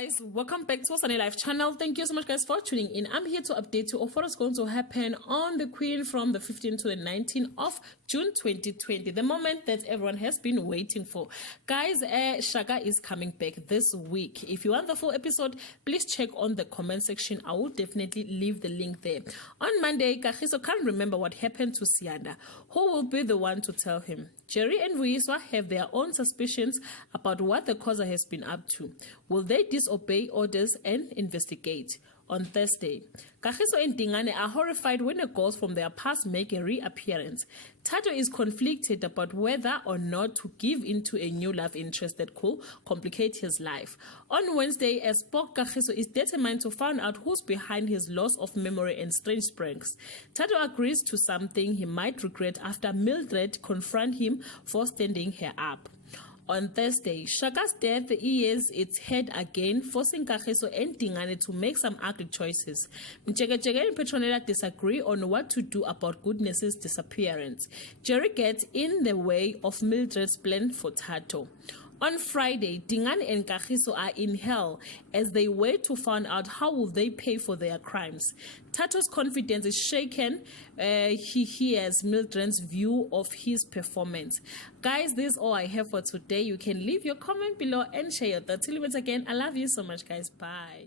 guys, welcome back to Sunny Life channel. Thank you so much guys for tuning in. I'm here to update you of what is going to happen on the Queen from the 15th to the 19th of June 2020, the moment that everyone has been waiting for. Guys, Shaka is coming back this week. If you want the full episode, please check on the comment section. I will definitely leave the link there. On Monday, Kagiso can't remember what happened to Sianda. Who will be the one to tell him? Jerry and Vuyiswa have their own suspicions about what the Khoza has been up to. Will they disobey orders and investigate? On Thursday, Kagiso and Dingane are horrified when the girls from their past make a reappearance. Tato is conflicted about whether or not to give into a new love interest that could complicate his life. On Wednesday, as Spock, Kagiso is determined to find out who's behind his loss of memory and strange pranks. Tato agrees to something he might regret after Mildred confronts him for standing her up. On Thursday, Shaka's death rears its head again, forcing Kagiso and Dingane to make some ugly choices. Mchekecheke and Petronella disagree on what to do about Goodness's disappearance. Jerry gets in the way of Mildred's plan for Tato. On Friday, Dingane and Kagiso are in hell as they wait to find out how will they pay for their crimes. Tato's confidence is shaken. He hears Mildred's view of his performance. Guys, this is all I have for today. You can leave your comment below and share your thoughts. Till we meet again, I love you so much, guys. Bye.